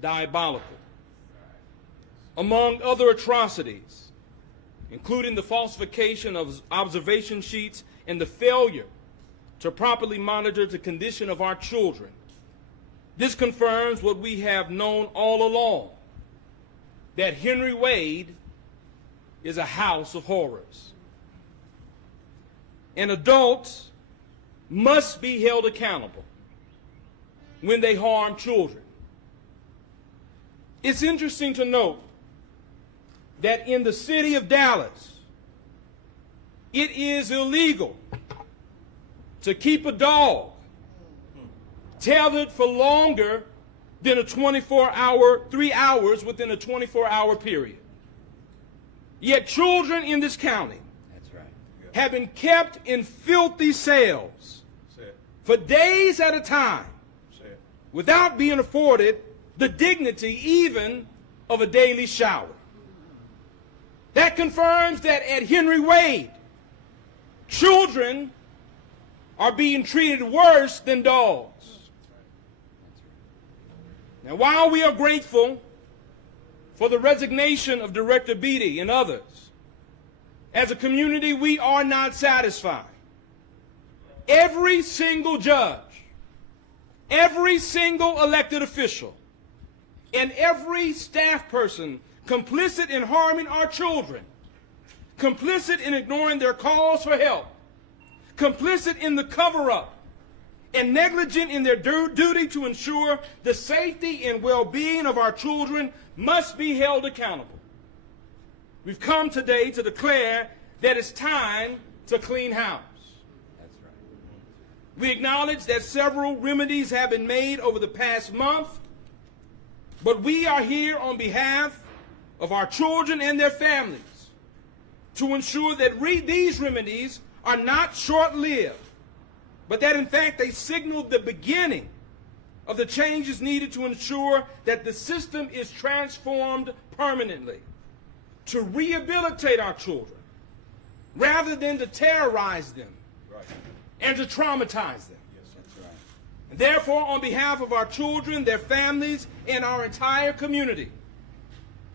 diabolical. Among other atrocities, including the falsification of observation sheets and the failure to properly monitor the condition of our children, this confirms what we have known all along, that Henry Wade is a house of horrors. And adults must be held accountable when they harm children. It's interesting to note that in the city of Dallas, it is illegal to keep a dog tethered for longer than 3 hours within a 24-hour period. Yet children in this county have been kept in filthy cells for days at a time without being afforded the dignity even of a daily shower. That confirms that at Henry Wade, children are being treated worse than dogs. Now, while we are grateful for the resignation of Director Beatty and others, as a community, we are not satisfied. Every single judge, every single elected official, and every staff person complicit in harming our children, complicit in ignoring their calls for help, complicit in the cover-up, and negligent in their duty to ensure the safety and well-being of our children must be held accountable. We've come today to declare that it's time to clean house. That's right. We acknowledge that several remedies have been made over the past month, but we are here on behalf of our children and their families to ensure that these remedies are not short-lived, but that in fact they signal the beginning of the changes needed to ensure that the system is transformed permanently, to rehabilitate our children rather than to terrorize them and to traumatize them. And therefore, on behalf of our children, their families, and our entire community,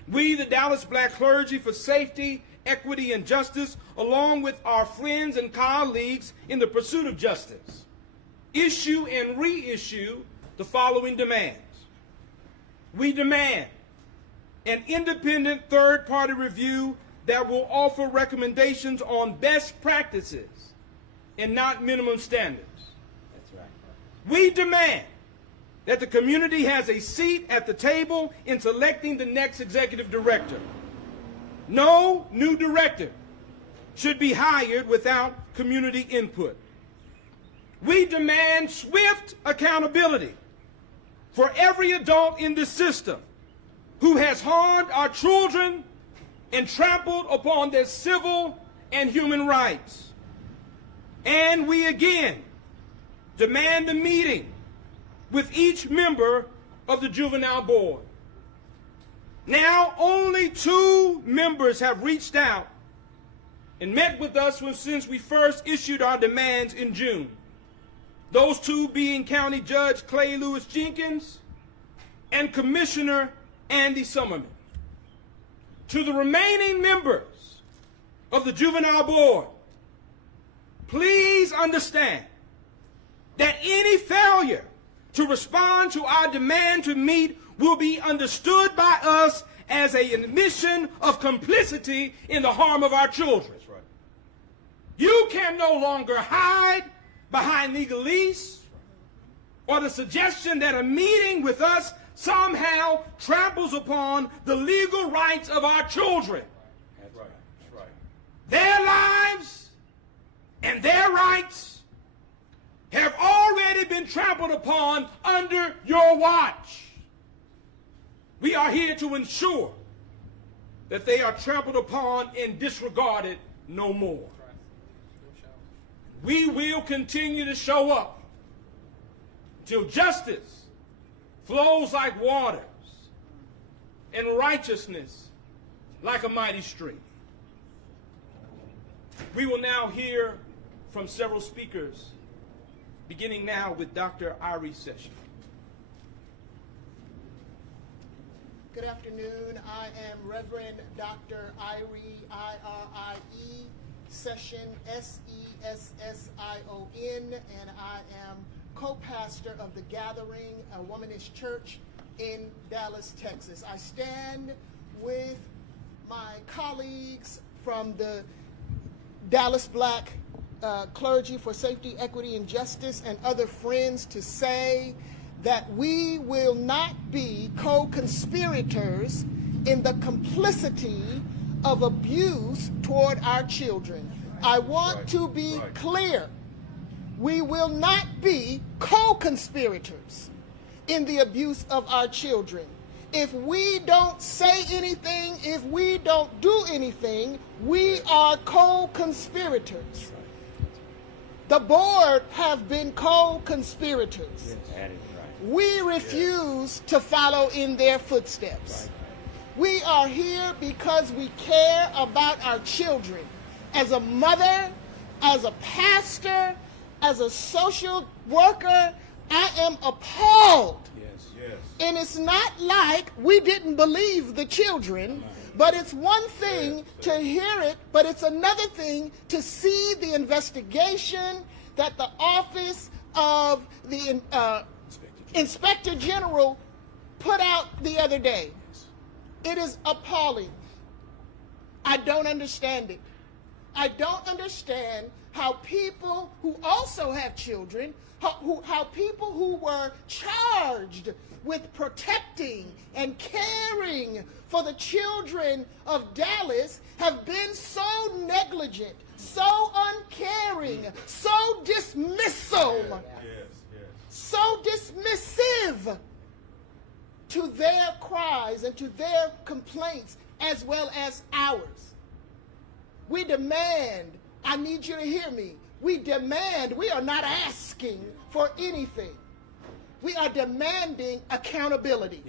we, the Dallas Black Clergy for Safety, Equity, and Justice, along with our friends and colleagues in the pursuit of justice, issue and reissue the following demands. We demand an independent third-party review that will offer recommendations on best practices and not minimum standards. That's right. We demand that the community has a seat at the table in selecting the next executive director. No new director should be hired without community input. We demand swift accountability for every adult in the system who has harmed our children and trampled upon their civil and human rights. And we again demand a meeting with each member of the Juvenile Board. Now, only 2 members have reached out and met with us since we first issued our demands in June. Those 2 being County Judge Clay Lewis Jenkins and Commissioner Andy Summerman. To the remaining members of the Juvenile Board, please understand that any failure to respond to our demand to meet will be understood by us as an admission of complicity in the harm of our children. That's right. You can no longer hide behind legalese or the suggestion that a meeting with us somehow tramples upon the legal rights of our children. That's right. That's right. Their lives and their rights have already been trampled upon under your watch. We are here to ensure that they are trampled upon and disregarded no more. We will continue to show up till justice flows like waters and righteousness like a mighty stream. We will now hear from several speakers, beginning now with Dr. Irie Sessions. Good afternoon. I am Reverend Dr. Irie, I-R-I-E, Session, S-E-S-S-I-O-N, and I am co-pastor of The Gathering, a womanish church in Dallas, Texas. I stand with my colleagues from the Dallas Black Clergy for Safety, Equity, and Justice and other friends to say that we will not be co-conspirators in the complicity of abuse toward our children. I want to be clear. We will not be co-conspirators in the abuse of our children. If we don't say anything, if we don't do anything, we are co-conspirators. The board have been co-conspirators. We refuse to follow in their footsteps. We are here because we care about our children. As a mother, as a pastor, as a social worker, I am appalled. And it's not like we didn't believe the children, but it's one thing to hear it, but it's another thing to see the investigation that the Office of the Inspector General put out the other day. It is appalling. I don't understand it. I don't understand how people who also have children, how people who were charged with protecting and caring for the children of Dallas have been so negligent, so uncaring, so dismissal, so dismissive to their cries and to their complaints as well as ours. We demand, I need you to hear me, we demand, we are not asking for anything. We are demanding accountability.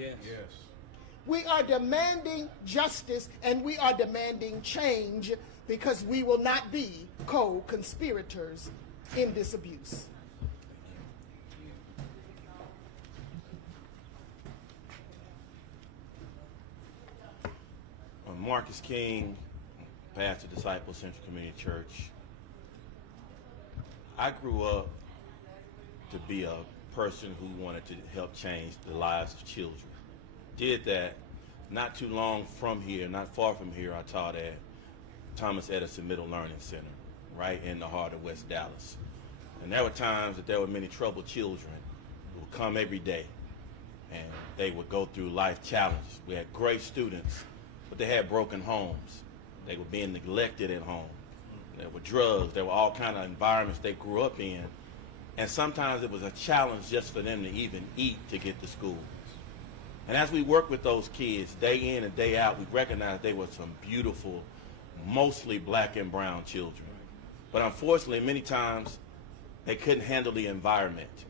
We are demanding justice, and we are demanding change because we will not be co-conspirators in this abuse. Marcus King, pastor, Disciple Central Community Church. I grew up to be a person who wanted to help change the lives of children. Did that not too long from here, not far from here. I taught at Thomas Edison Middle Learning Center, right in the heart of West Dallas. And there were times that there were many troubled children who would come every day, and they would go through life challenges. We had great students, but they had broken homes. They were being neglected at home. There were drugs. There were all kind of environments they grew up in. And sometimes it was a challenge just for them to even eat to get to school. And as we worked with those kids day in and day out, we recognized they were some beautiful, mostly black and brown children. But unfortunately, many times they couldn't handle the environment.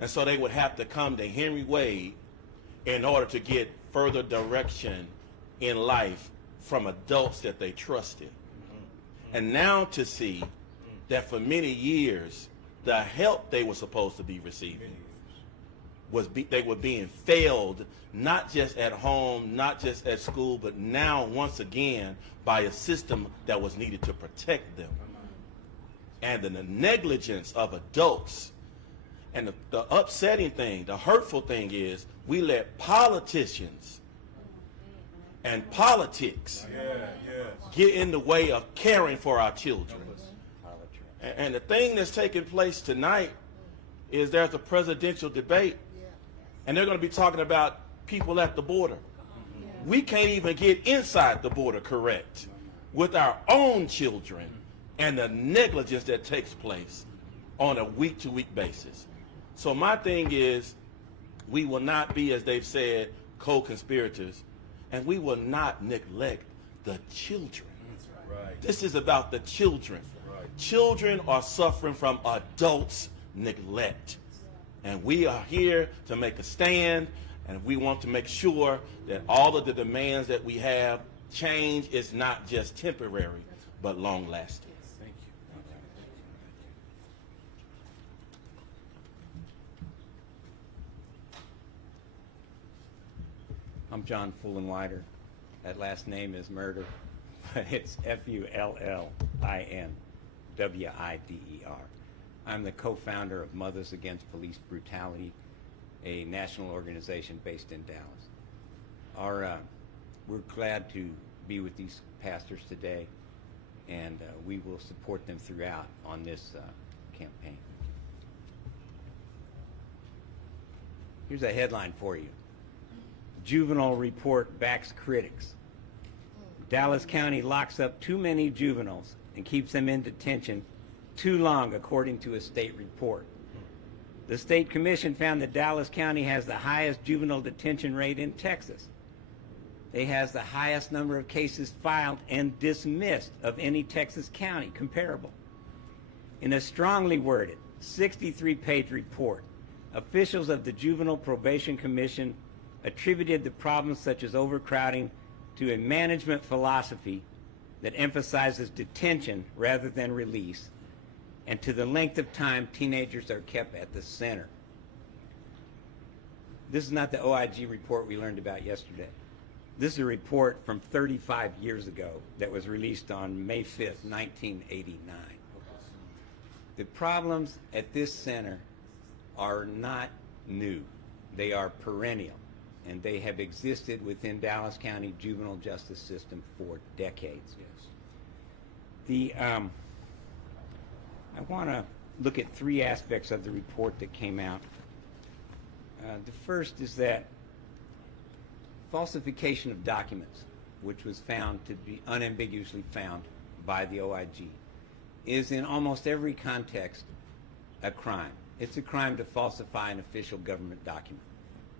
And so they would have to come to Henry Wade in order to get further direction in life from adults that they trusted. And now to see that for many years, the help they were supposed to be receiving they were being failed, not just at home, not just at school, but now once again by a system that was needed to protect them. And the negligence of adults. And the upsetting thing, the hurtful thing is we let politicians and politics get in the way of caring for our children. And the thing that's taking place tonight is there's a presidential debate, and they're going to be talking about people at the border. We can't even get inside the border correct with our own children and the negligence that takes place on a week-to-week basis. So my thing is, we will not be, as they've said, co-conspirators, and we will not neglect the children. This is about the children. Children are suffering from adults' neglect. And we are here to make a stand, and we want to make sure that all of the demands that we have, change is not just temporary, but long-lasting. Thank you. I'm John Fullenwider. That last name is murder, but it's Fullinwider. I'm the co-founder of Mothers Against Police Brutality, a national organization based in Dallas. We're glad to be with these pastors today, and we will support them throughout on this campaign. Here's a headline for you. Juvenile report backs critics. Dallas County locks up too many juveniles and keeps them in detention too long, according to a state report. The state commission found that Dallas County has the highest juvenile detention rate in Texas. It has the highest number of cases filed and dismissed of any Texas county comparable. In a strongly worded 63-page report, officials of the Juvenile Probation Commission attributed the problems such as overcrowding to a management philosophy that emphasizes detention rather than release, and to the length of time teenagers are kept at the center. This is not the OIG report we learned about yesterday. This is a report from 35 years ago that was released on May 5th, 1989. The problems at this center are not new. They are perennial, and they have existed within Dallas County juvenile justice system for decades. I want to look at three aspects of the report that came out. The first is that falsification of documents, which was found to be unambiguously found by the OIG, is in almost every context a crime. It's a crime to falsify an official government document.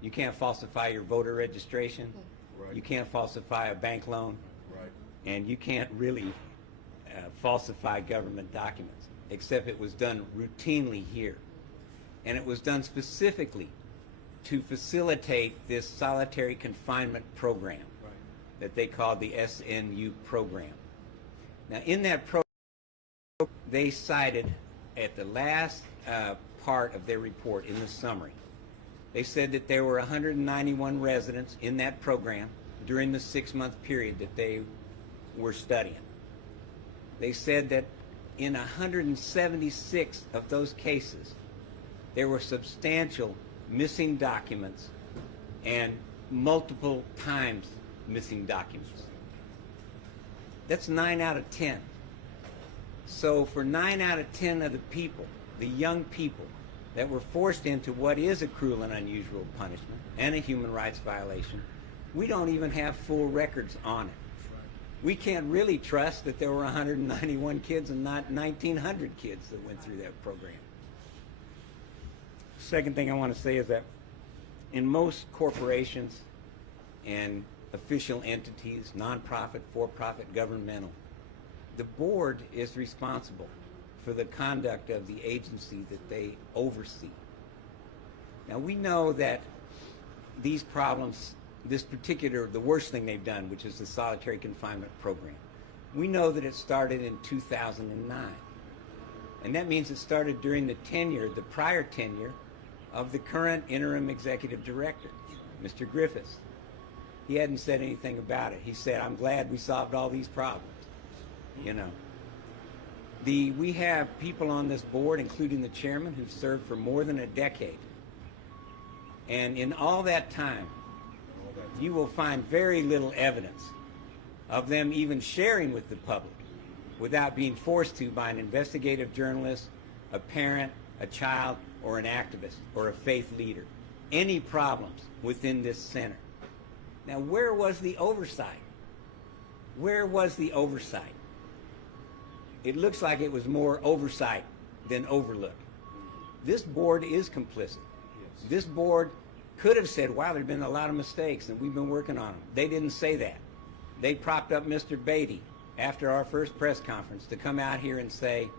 You can't falsify your voter registration. Right. You can't falsify a bank loan. Right. And you can't really falsify government documents, except it was done routinely here. And it was done specifically to facilitate this solitary confinement program that they called the SNU program. Now, in that program, they cited at the last part of their report in the summary, they said that there were 191 residents in that program during the 6-month period that they were studying. They said that in 176 of those cases, there were substantial missing documents and multiple times missing documents. That's 9 out of 10. So for 9 out of 10 of the people, the young people that were forced into what is a cruel and unusual punishment and a human rights violation, we don't even have full records on it. We can't really trust that there were 191 kids and not 1,900 kids that went through that program. Second thing I want to say is that in most corporations and official entities, nonprofit, for-profit, governmental, the board is responsible for the conduct of the agency that they oversee. Now, we know that these problems, the worst thing they've done, which is the solitary confinement program, we know that it started in 2009. And that means it started during the prior tenure of the current interim executive director, Mr. Griffiths. He hadn't said anything about it. He said, "I'm glad we solved all these problems." You know, we have people on this board, including the chairman, who've served for more than a decade. And in all that time, you will find very little evidence of them even sharing with the public without being forced to by an investigative journalist, a parent, a child, or an activist, or a faith leader, any problems within this center. Now, where was the oversight? Where was the oversight? It looks like it was more oversight than overlook. This board is complicit. Yes. This board could have said, wow, there have been a lot of mistakes and we've been working on them. They didn't say that. They propped up Mr. Beatty after our first press conference to come out here and say,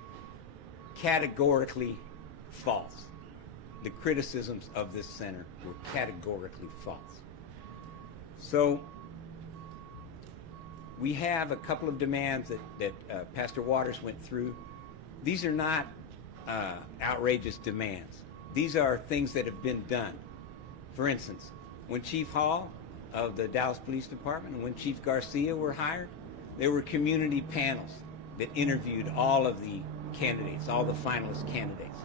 categorically false. The criticisms of this center were categorically false. So we have a couple of demands that Pastor Waters went through. These are not outrageous demands. These are things that have been done. For instance, when Chief Hall of the Dallas Police Department, when Chief Garcia were hired, there were community panels that interviewed all of the candidates, all the finalist candidates.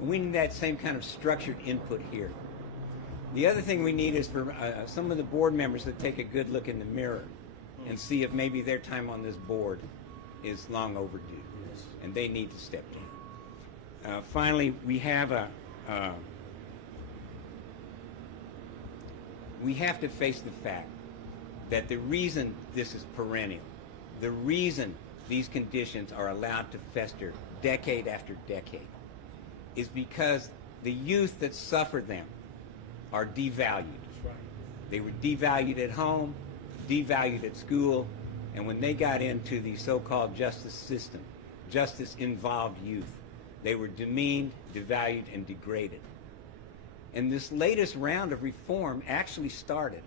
And we need that same kind of structured input here. The other thing we need is for some of the board members to take a good look in the mirror and see if maybe their time on this board is long overdue, and they need to step down. Finally, we have we have to face the fact that the reason this is perennial, the reason these conditions are allowed to fester decade after decade, is because the youth that suffer them are devalued. They were devalued at home, devalued at school, and when they got into the so-called justice system, justice-involved youth, they were demeaned, devalued, and degraded. And this latest round of reform actually started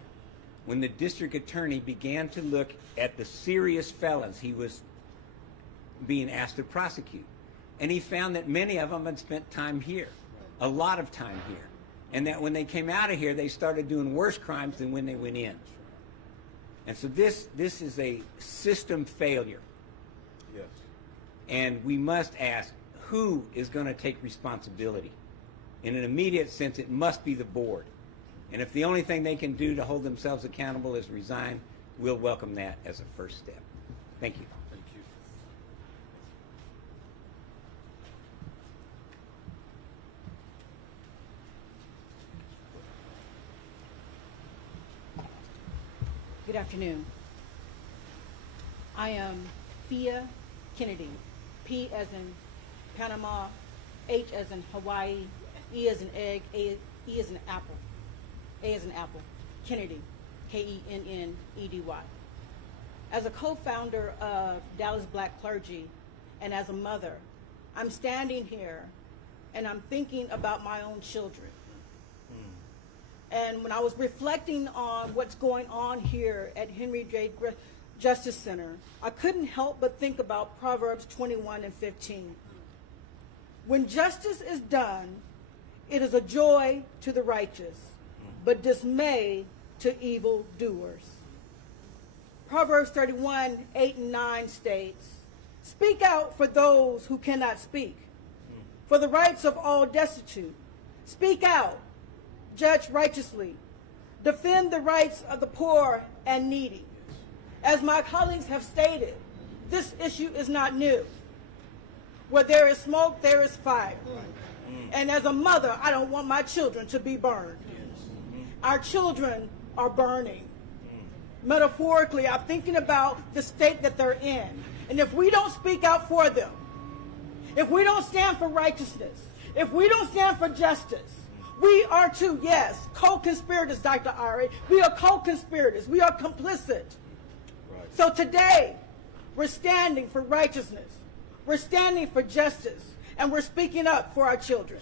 when the district attorney began to look at the serious felons he was being asked to prosecute. And he found that many of them had spent time here, a lot of time here. And that when they came out of here, they started doing worse crimes than when they went in. And so this is a system failure. Yes. And we must ask, who is going to take responsibility? In an immediate sense, it must be the board. And if the only thing they can do to hold themselves accountable is resign, we'll welcome that as a first step. Thank you. Thank you. Good afternoon. I am Fia Kennedy, P as in Panama, H as in Hawaii, E as in egg, E as in apple, A as in apple, Kennedy, Kennedy. As a co-founder of Dallas Black Clergy and as a mother, I'm standing here and I'm thinking about my own children. And when I was reflecting on what's going on here at Henry J. Justice Center, I couldn't help but think about Proverbs 21:15. When justice is done, it is a joy to the righteous, but dismay to evil doers. Proverbs 31:8-9 states, "Speak out for those who cannot speak, for the rights of all destitute. Speak out. Judge righteously, defend the rights of the poor and needy." As my colleagues have stated, this issue is not new. Where there is smoke, there is fire. And as a mother, I don't want my children to be burned. Our children are burning. Metaphorically, I'm thinking about the state that they're in. And if we don't speak out for them, if we don't stand for righteousness, if we don't stand for justice, we are too, yes, co-conspirators, Dr. Ari. We are co-conspirators. We are complicit. Right. So today, we're standing for righteousness. We're standing for justice. And we're speaking up for our children.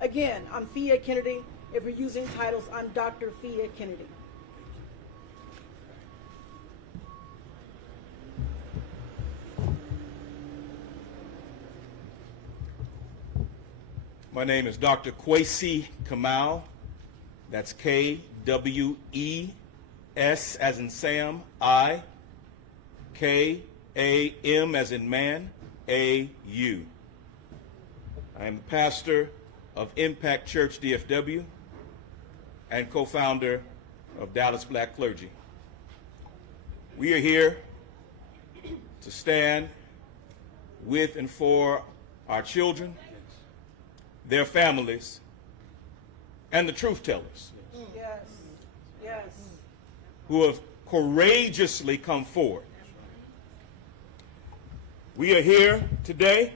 Again, I'm Fia Kennedy. If we're using titles, I'm Dr. Fia Kennedy. My name is Dr. Kwesi Kamau. That's K-W-E-S as in Sam, I, K-A-M as in man, A-U. I am the pastor of Impact Church DFW and co-founder of Dallas Black Clergy. We are here to stand with and for our children, their families, and the truth tellers. Yes, yes. Who have courageously come forward. We are here today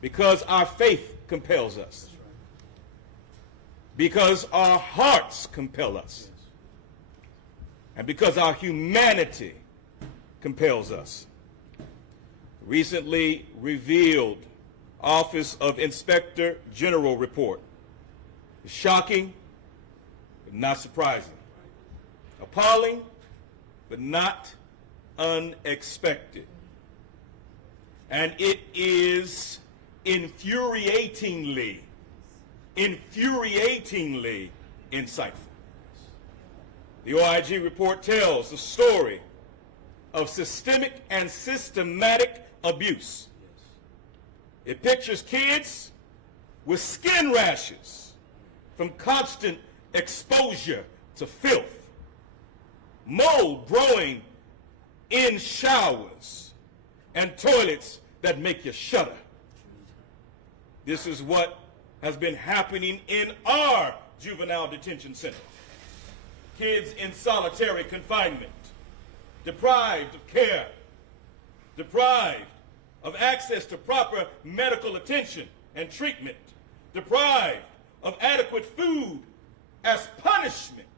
because our faith compels us, because our hearts compel us, and because our humanity compels us. Recently revealed Office of Inspector General report is shocking, but not surprising. Appalling, but not unexpected. And it is infuriatingly insightful. The OIG report tells the story of systemic and systematic abuse. It pictures kids with skin rashes from constant exposure to filth, mold growing in showers, and toilets that make you shudder. This is what has been happening in our juvenile detention center. Kids in solitary confinement, deprived of care, deprived of access to proper medical attention and treatment, deprived of adequate food as punishment.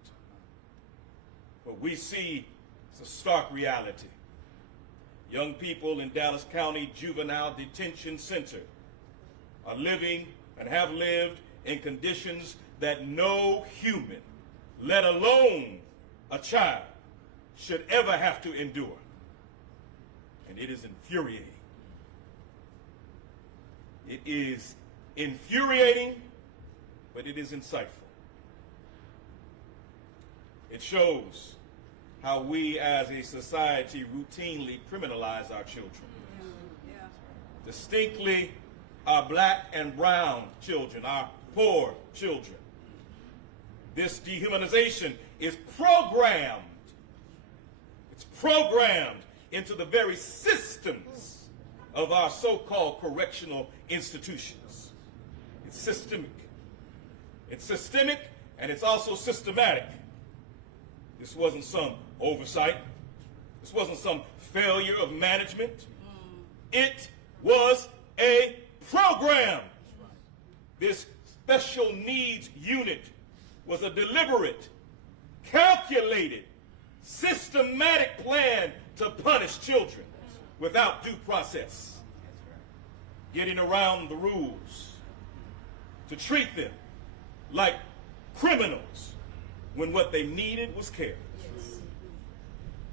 What we see is a stark reality. Young people in Dallas County Juvenile Detention Center are living and have lived in conditions that no human, let alone a child, should ever have to endure. And it is infuriating. It is infuriating, but it is insightful. It shows how we as a society routinely criminalize our children. Distinctly our black and brown children, our poor children. This dehumanization is programmed. It's programmed into the very systems of our so-called correctional institutions. It's systemic. It's systemic, and it's also systematic. This wasn't some oversight. This wasn't some failure of management. It was a program. This special needs unit was a deliberate, calculated, systematic plan to punish children without due process, getting around the rules, to treat them like criminals when what they needed was care.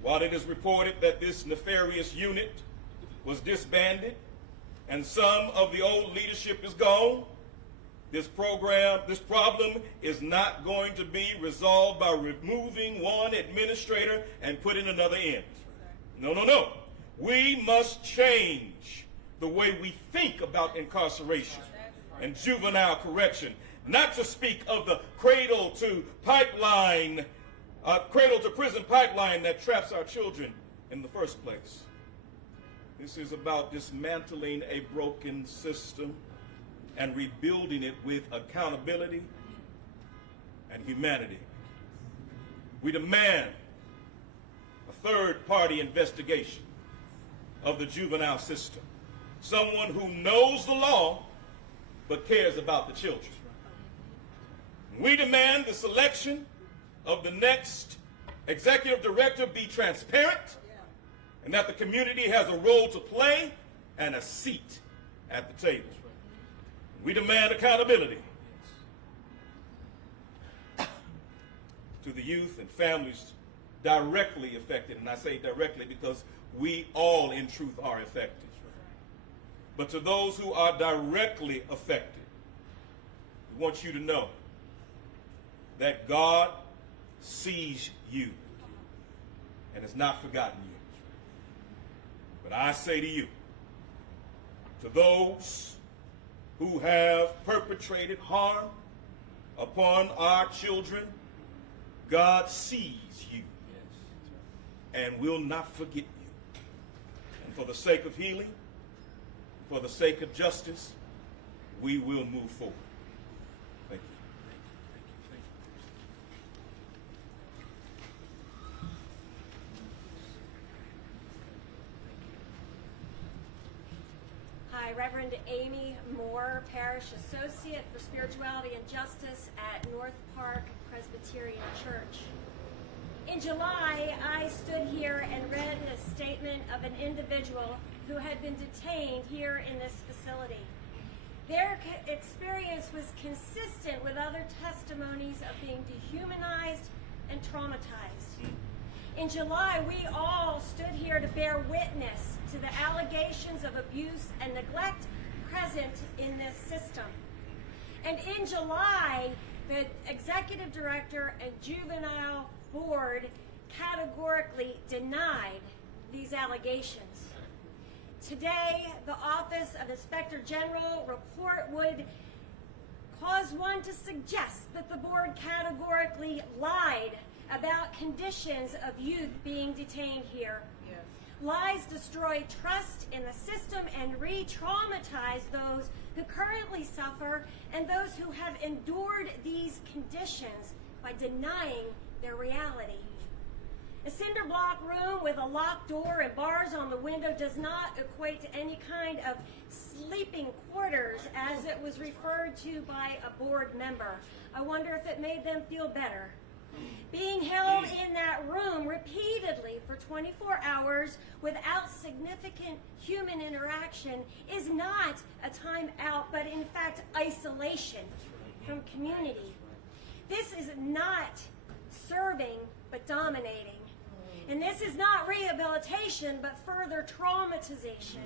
While it is reported that this nefarious unit was disbanded and some of the old leadership is gone, this problem is not going to be resolved by removing one administrator and putting another in. No, no, no. We must change the way we think about incarceration and juvenile correction, not to speak of the cradle to prison pipeline that traps our children in the first place. This is about dismantling a broken system and rebuilding it with accountability and humanity. We demand a third-party investigation of the juvenile system, someone who knows the law but cares about the children. We demand the selection of the next executive director be transparent and that the community has a role to play and a seat at the table. We demand accountability to the youth and families directly affected, and I say directly because we all in truth are affected. But to those who are directly affected, we want you to know that God sees you and has not forgotten you. But I say to you, to those who have perpetrated harm upon our children, God sees you and will not forget you. And for the sake of healing, for the sake of justice, we will move forward. Thank you. Hi, Reverend Amy Moore, Parish Associate for Spirituality and Justice at North Park Presbyterian Church. In July, I stood here and read a statement of an individual who had been detained here in this facility. Their experience was consistent with other testimonies of being dehumanized and traumatized. In July, we all stood here to bear witness to the allegations of abuse and neglect present in this system. And in July, the executive director and juvenile board categorically denied these allegations. Today, the Office of Inspector General report would cause one to suggest that the board categorically lied about conditions of youth being detained here. Yes. Lies destroy trust in the system and re-traumatize those who currently suffer and those who have endured these conditions by denying their reality. A cinder block room with a locked door and bars on the window does not equate to any kind of sleeping quarters as it was referred to by a board member. I wonder if it made them feel better. Being held in that room repeatedly for 24 hours without significant human interaction is not a time out, but in fact isolation from community. This is not serving, but dominating. And this is not rehabilitation, but further traumatization.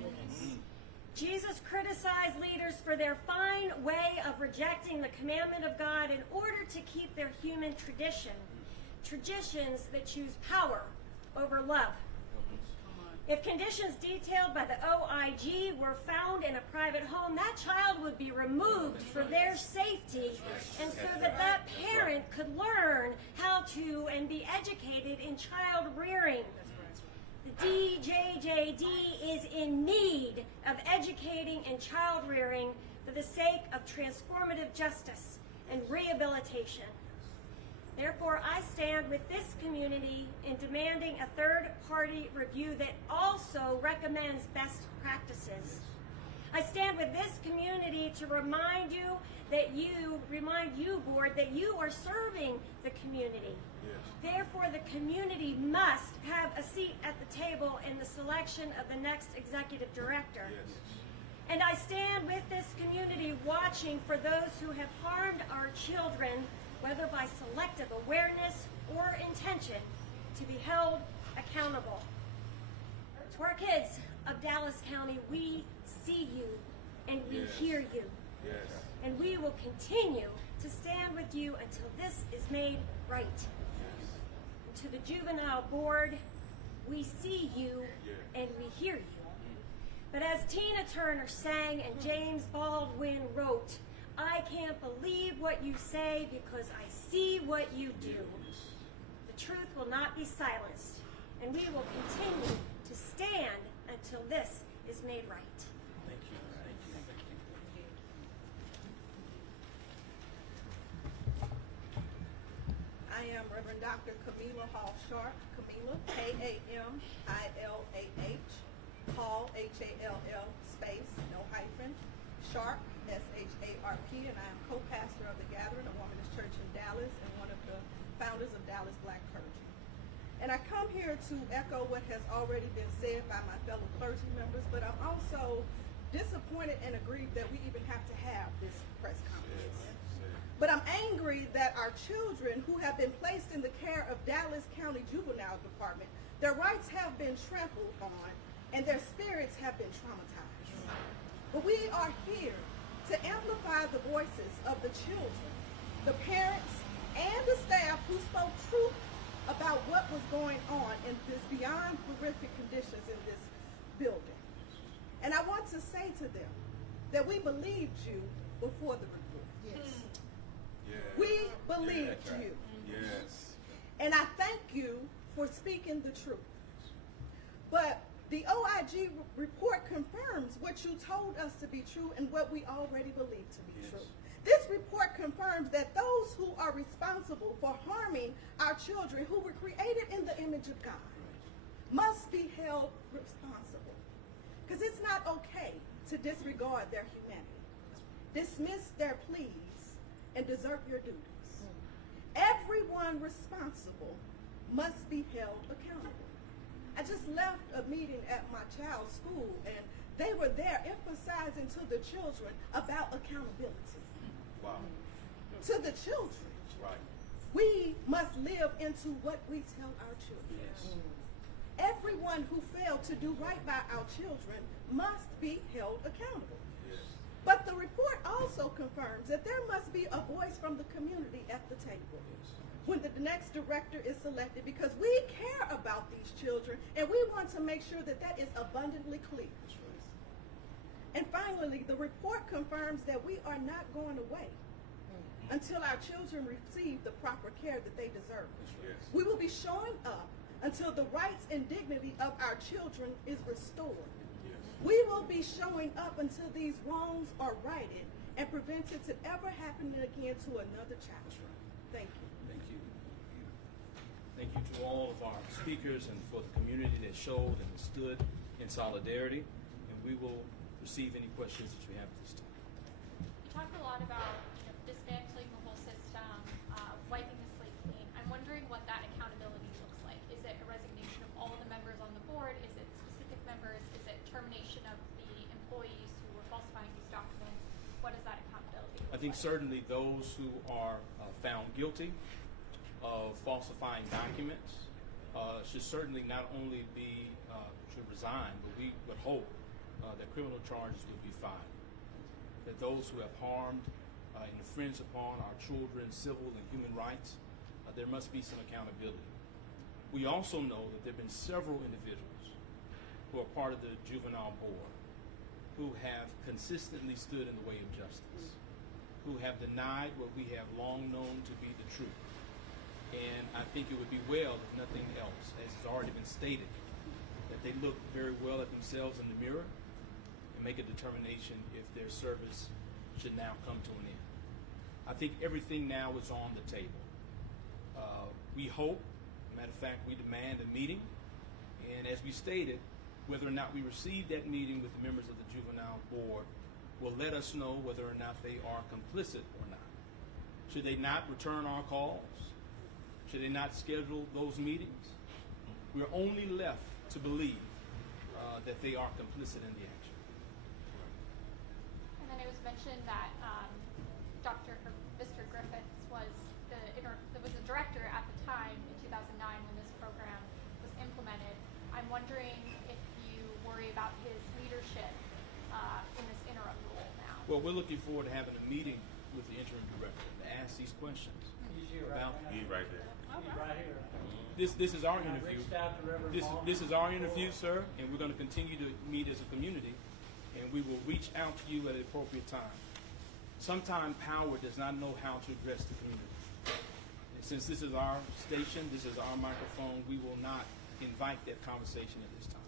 Jesus criticized leaders for their fine way of rejecting the commandment of God in order to keep their human traditions that choose power over love. If conditions detailed by the OIG were found in a private home, that child would be removed for their safety, and so that that parent could learn how to and be educated in child rearing. The DJJD is in need of educating in child rearing for the sake of transformative justice and rehabilitation. Therefore, I stand with this community in demanding a third-party review that also recommends best practices. I stand with this community to remind you, board, that you are serving the community. Yes. Therefore, the community must have a seat at the table in the selection of the next executive director. Yes. And I stand with this community watching for those who have harmed our children, whether by selective awareness or intention, to be held accountable. To our kids of Dallas County, we see you and we hear you. Yes. And we will continue to stand with you until this is made right. Yes. To the Juvenile Board, we see you and we hear you. But as Tina Turner sang and James Baldwin wrote, I can't believe what you say because I see what you do. The truth will not be silenced, and we will continue to stand until this is made right. Thank you. Thank you. I am Reverend Dr. Camila Hall Sharp. Camila, Kamillah, Hall, Hall, space, no hyphen, Sharp, SHARP, and I am co-pastor of the Gathering, a womanist church in Dallas, and one of the founders of Dallas Black Clergy. And I come here to echo what has already been said by my fellow clergy members, but I'm also disappointed and aggrieved that we even have to have this press conference. But I'm angry that our children who have been placed in the care of Dallas County Juvenile Department, their rights have been trampled on and their spirits have been traumatized. But we are here to amplify the voices of the children, the parents, and the staff who spoke truth about what was going on in this beyond horrific conditions in this building. And I want to say to them that we believed you before the report. Yes. We believed you. Yes. And I thank you for speaking the truth. But the OIG report confirms what you told us to be true and what we already believe to be true. This report confirms that those who are responsible for harming our children who were created in the image of God must be held responsible. Because it's not okay to disregard their humanity, dismiss their pleas, and desert your duties. Everyone responsible must be held accountable. I just left a meeting at my child's school, and they were there emphasizing to the children about accountability. Wow. To the children. Right. We must live into what we tell our children. Yes. Everyone who failed to do right by our children must be held accountable. Yes. But the report also confirms that there must be a voice from the community at the table. Yes. when the next director is selected, because we care about these children and we want to make sure that that is abundantly clear. And finally, the report confirms that we are not going away until our children receive the proper care that they deserve. Yes. We will be showing up until the rights and dignity of our children is restored. Yes. We will be showing up until these wrongs are righted and prevented to ever happening again to another child. Thank you. Thank you. Thank you to all of our speakers and for the community that showed and stood in solidarity. And we will receive any questions that you have at this time. You talked a lot about dismantling the whole system, wiping the slate clean. I'm wondering what that accountability looks like. Is it a resignation of all the members on the board? Is it specific members? Is it termination of the employees who were falsifying these documents? What does that accountability look I think like? certainly those who are found guilty of falsifying documents should certainly not only be should resign, but we would hope that criminal charges would be filed. That those who have harmed and infringed upon our children's civil and human rights, there must be some accountability. We also know that there have been several individuals who are part of the Juvenile Board who have consistently stood in the way of justice, who have denied what we have long known to be the truth. And I think it would be well, if nothing else, as has already been stated, that they look very well at themselves in the mirror and make a determination if their service should now come to an end. I think everything now is on the table. We hope, matter of fact, we demand a meeting, and as we stated, whether or not we receive that meeting with the members of the Juvenile Board will let us know whether or not they are complicit or not. Should they not return our calls? Should they not schedule those meetings? We're only left to believe that they are complicit in the action. And then it was mentioned that Mr. Griffiths was the director at the time in 2009 when this program was implemented. I'm wondering if you worry about his leadership in this interim role now. Well, we're looking forward to having a meeting with the interim director to ask these questions about. He's right there. He's right here. This is our And I interview. reached out to Reverend Baldwin This is our interview, before. sir, and we're going to continue to meet as a community, and we will reach out to you at an appropriate time. Sometimes power does not know how to address the community. And since this is our station, this is our microphone, we will not invite that conversation at this time.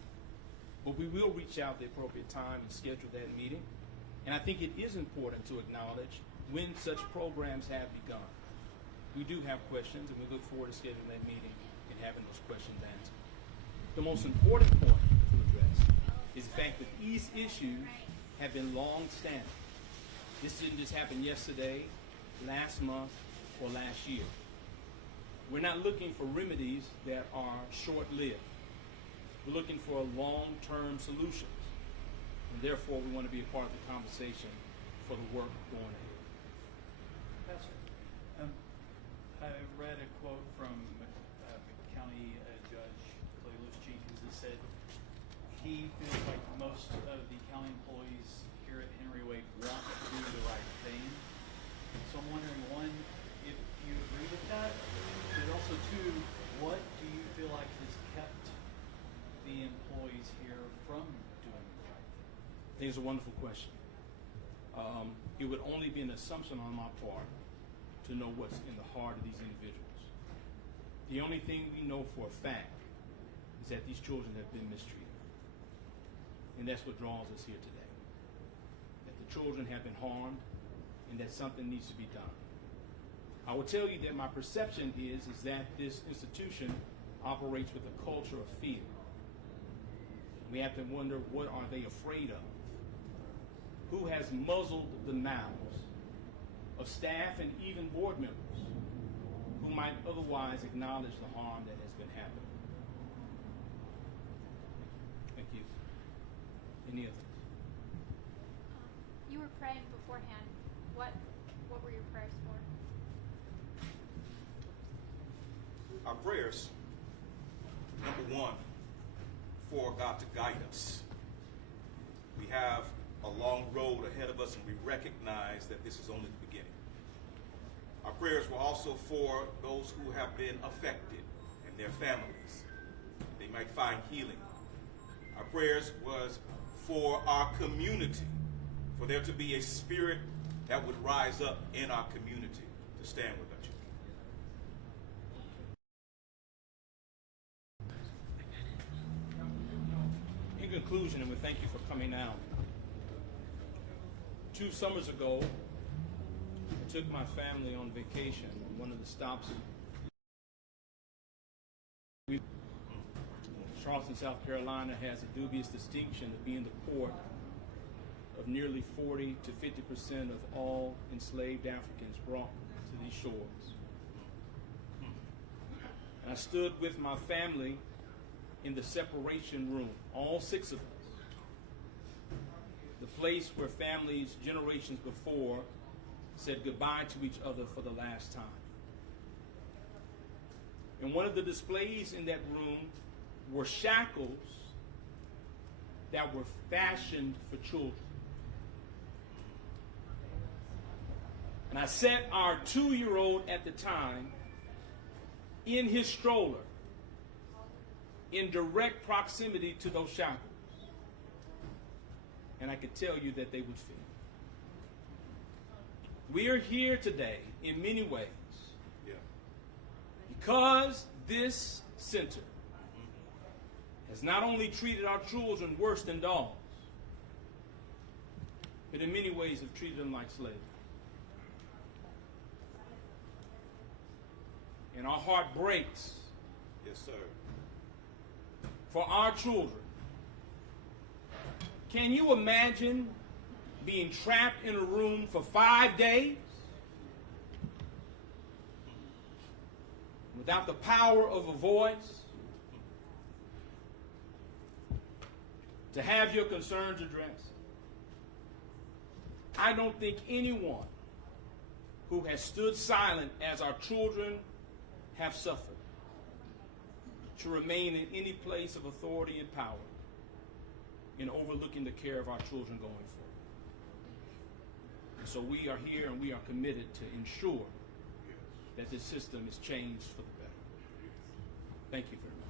But we will reach out at the appropriate time and schedule that meeting. And I think it is important to acknowledge when such programs have begun. We do have questions, and we look forward to scheduling that meeting and having those questions answered. The most important point to address is the fact that these issues have been long-standing. This didn't just happen yesterday, last month, or last year. We're not looking for remedies that are short-lived. We're looking for long-term solutions. And therefore, we want to be a part of the conversation for the work going ahead. Pastor, I read a quote from County Judge Claylos Jenkins that said he feels like most of the county employees here at Henry Wake want to do the right thing. So I'm wondering, one, if you agree with that, but also two, what do you feel like has kept the employees here from doing the right thing? I think it's a wonderful question. It would only be an assumption on my part to know what's in the heart of these individuals. The only thing we know for a fact is that these children have been mistreated. And that's what draws us here today. That the children have been harmed and that something needs to be done. I will tell you that my perception is that this institution operates with a culture of fear. We have to wonder, what are they afraid of? Who has muzzled the mouths of staff and even board members who might otherwise acknowledge the harm that has been happening? Thank you. Any others? You were praying beforehand. What were your prayers for? Our prayers, number one, for God to guide us. We have a long road ahead of us, and we recognize that this is only the beginning. Our prayers were also for those who have been affected and their families. They might find healing. Our prayers was for our community, for there to be a spirit that would rise up in our community to stand with our children. In conclusion, and we thank you for coming out. 2 summers ago, I took my family on vacation. One of the stops in Charleston, South Carolina has a dubious distinction of being the port of nearly 40 to 50% of all enslaved Africans brought to these shores. And I stood with my family in the separation room, all 6 of us, the place where families generations before said goodbye to each other for the last time. And one of the displays in that room were shackles that were fashioned for children. And I set our 2-year-old at the time in his stroller in direct proximity to those shackles. And I could tell you that they would fit. We are here today in many ways because this center has not only treated our children worse than dogs, but in many ways have treated them like slaves. And our heart breaks. Yes, sir. For our children. Can you imagine being trapped in a room for 5 days without the power of a voice to have your concerns addressed? I don't think anyone who has stood silent as our children have suffered should remain in any place of authority and power in overlooking the care of our children going forward. And so we are here and we are committed to ensure that this system is changed for the better. Thank you very much.